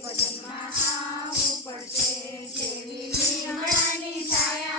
ભજનમાં આવવું પડશે જેવી લીમડાની છાયા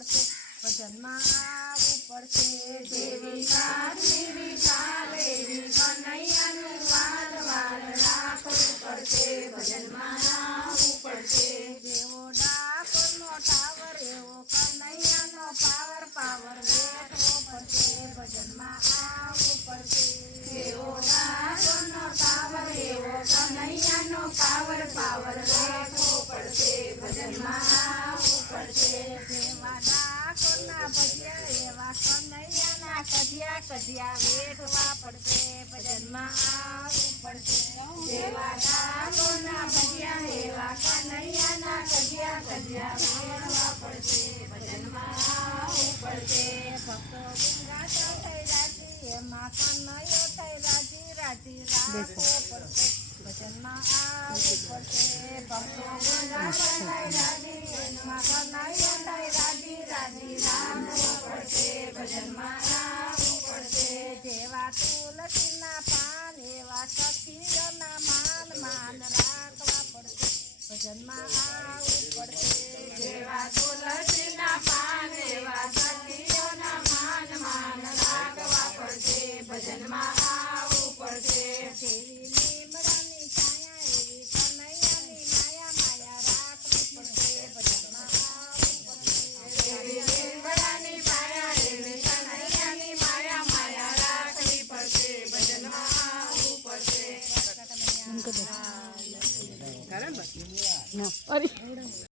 પડશે. ભજનમાં આવવું પડશે. જેવી કાશીની ચાલ એવી કનૈયાનું કજિયા વેઠવા પડશે ભજનમાં આવવું પડશે જેવા ડાકોરના ભજ્યા એવા કનૈયાના કજિયા કજિયા વેઠવા પડશે ભજનમાં આવવું પડશે ભક્તો ગુંગાતા થઈ રાજી એમાં કનૈયો થઈ રાજી રાજી રાખવો પડશે ભજનમાં આવવું પડશે ભક્તો ગુંગાતા થઈ રાજી એમાં કનૈયો થઈ રાજી રાજી રાખવો પડશે ભજનમાં જેવા તુલસીના પાન એવા સખીઓના માન માન રાખવા પડશે. ભજનમાં આવવું ఇంకోటి